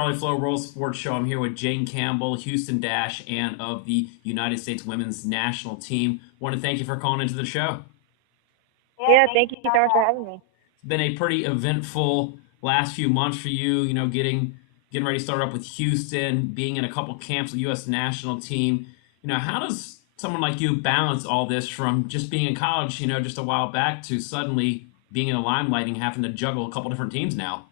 Flowe World Sports Show. I'm here with Jane Campbell, Houston Dash, and of the United States Women's National Team. Want to thank you for calling into the show. Yeah, thank you so much for having me. It's been a pretty eventful last few months for you. Getting ready to start up with Houston, being in a couple camps with the U.S. National Team. How does someone like you balance all this from just being in college, just a while back, to suddenly being in the limelight and having to juggle a couple different teams now?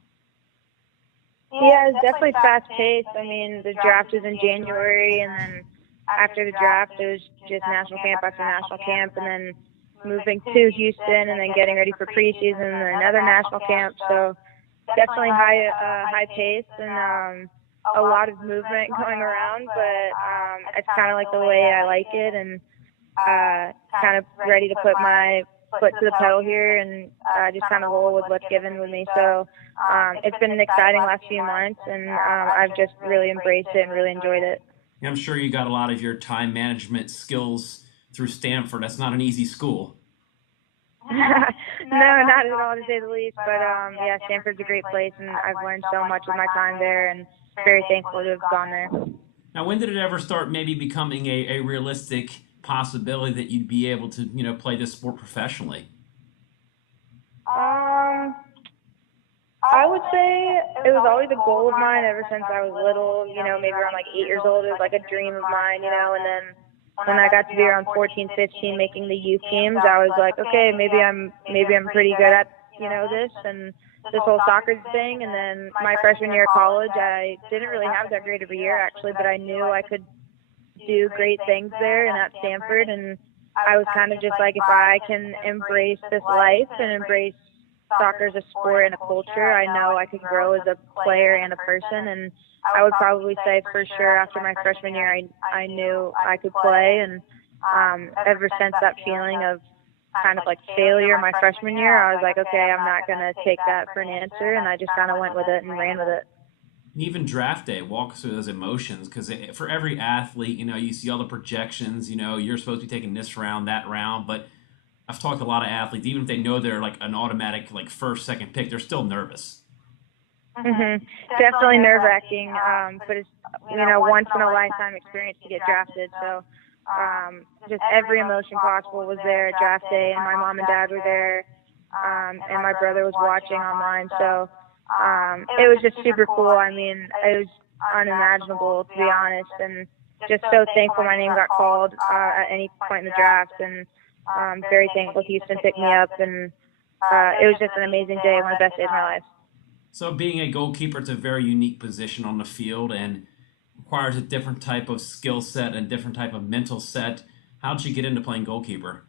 Yeah, it's definitely fast paced. I mean, the draft was in January, and then after the draft, it was just national camp after national camp, and then moving to Houston, and then getting ready for preseason and another national camp. So definitely high pace and a lot of movement going around, but it's kind of like the way I like it, and kind of ready to put my foot to the pedal here and just kind of roll with what's given with me. So it's been an exciting last few months, and I've just really embraced it and really enjoyed it. I'm sure you got a lot of your time management skills through Stanford. That's not an easy school. No, not at all, to say the least. But yeah, Stanford's a great place, and I've learned so much with my time there, and very thankful to have gone there. Now, when did it ever start maybe becoming a realistic possibility that you'd be able to, play this sport professionally? I would say it was always a goal of mine ever since I was little. Maybe around like 8 years old, it was like a dream of mine. And then when I got to be around 14, 15, making the youth teams, I was like, okay, maybe I'm pretty good at this and this whole soccer thing. And then my freshman year of college, I didn't really have that great of a year actually, but I knew I could do great things there and at Stanford. And I was kind of just like, if I can embrace this life and embrace soccer as a sport and a culture, I know I could grow as a player and a person. And I would probably say for sure after my freshman year, I knew I could play. And ever since that feeling of kind of like failure my freshman year, I was like, okay, I'm not going to take that for an answer. And I just kind of went with it and ran with it. Even draft day, walk us through those emotions, because for every athlete, you see all the projections. You're supposed to be taking this round, that round, but I've talked to a lot of athletes. Even if they know they're like an automatic like first, second pick, they're still nervous. Definitely nerve wracking, but it's once in a lifetime experience to get drafted. So just every emotion possible was there at draft day, and my mom and dad were there, and my brother was watching online. So it was just super cool. I mean, it was unimaginable, to be honest, and just so thankful my name got called at any point in the draft, and very thankful Houston picked me up, and it was just an amazing day, one of the best days of my life. So being a goalkeeper, it's a very unique position on the field and requires a different type of skill set and different type of mental set. How did you get into playing goalkeeper?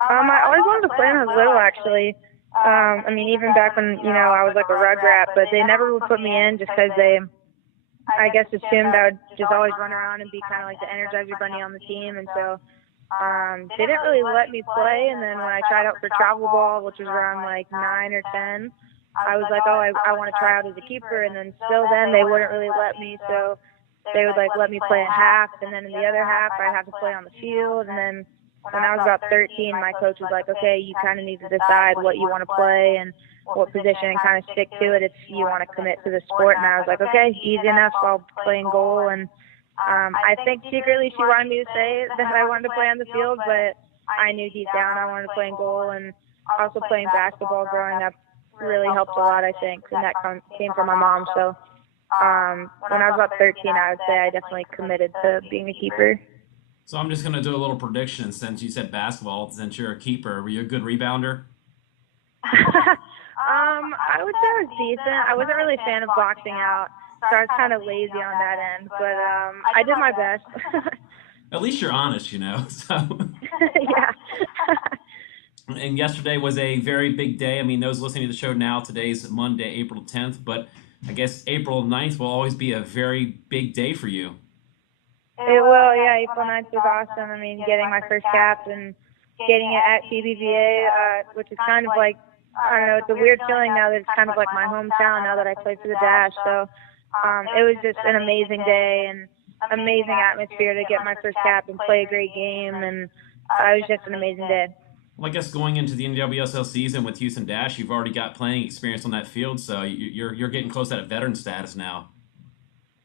I always wanted to play when I was little, actually. I mean, even back when, I was like a rug rat, but they never would put me in just because they, I guess, assumed I would just always run around and be kind of like the Energizer Bunny on the team. And so they didn't really let me play. And then when I tried out for travel ball, which was around like 9 or 10, I was like, oh, I want to try out as a keeper. And then still then they wouldn't really let me. So they would like let me play at half. And then in the other half, I'd have to play on the field. And then when I was about 13, my coach was like, okay, you kind of need to decide what you want to play and what position and kind of stick to it if you want to commit to the sport. And I was like, okay, easy enough. So I'll play in goal. And I think secretly she wanted me to say that I wanted to play on the field, but I knew deep down I wanted to play in goal. And also playing basketball growing up really helped a lot, I think, and that came from my mom. So when I was about 13, I would say I definitely committed to being a keeper. So I'm just going to do a little prediction since you said basketball, since you're a keeper. Were you a good rebounder? I would say I was decent. I wasn't really a fan of boxing out, so I was kind of lazy on that end, but I did my best. At least you're honest, So. Yeah. And yesterday was a very big day. I mean, those listening to the show now, today's Monday, April 10th, but I guess April 9th will always be a very big day for you. It will, yeah. April 9th was awesome. I mean, getting my first cap and getting it at TBVA, which is kind of like, I don't know, it's a weird feeling now that it's kind of like my hometown now that I play for the Dash. So it was just an amazing day and amazing atmosphere to get my first cap and play a great game, and it was just an amazing day. Well, I guess going into the NWSL season with Houston Dash, you've already got playing experience on that field, so you're getting close to that veteran status now.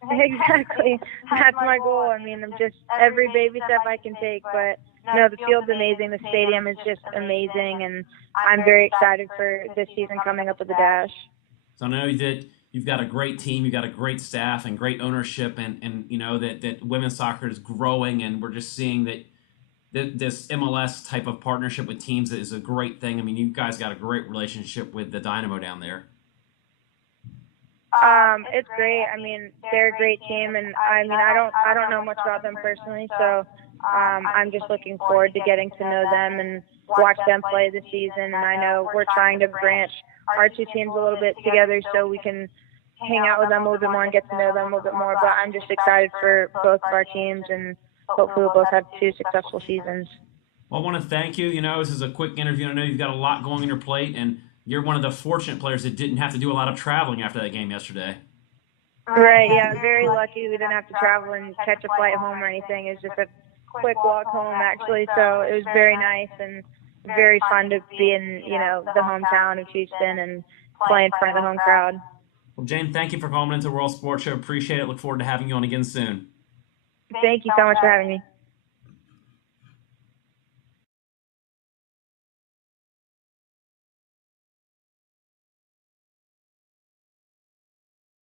Exactly. That's my goal. I mean, I'm just every baby step I can take, but no, the field's amazing. The stadium is just amazing, and I'm very excited for this season coming up with the Dash. So I know that you've got a great team, you've got a great staff, and great ownership, and you know that women's soccer is growing, and we're just seeing that this MLS type of partnership with teams is a great thing. I mean, you guys got a great relationship with the Dynamo down there. It's great. I mean, they're a great team, and I don't know much about them personally, so I'm just looking forward to getting to know them and watch them play this season. And I know we're trying to branch our two teams a little bit together so we can hang out with them a little bit more and get to know them a little bit more. But I'm just excited for both of our teams, and hopefully we'll both have two successful seasons. Well, I want to thank you. You know, this is a quick interview. I know you've got a lot going on your plate, and you're one of the fortunate players that didn't have to do a lot of traveling after that game yesterday. Right, yeah, very lucky we didn't have to travel and catch a flight home or anything. It was just a quick walk home, actually, so it was very nice and very fun to be in, the hometown of Houston and play in front of the home crowd. Well, Jane, thank you for calling into World Sports Show. Appreciate it. Look forward to having you on again soon. Thank you so much for having me.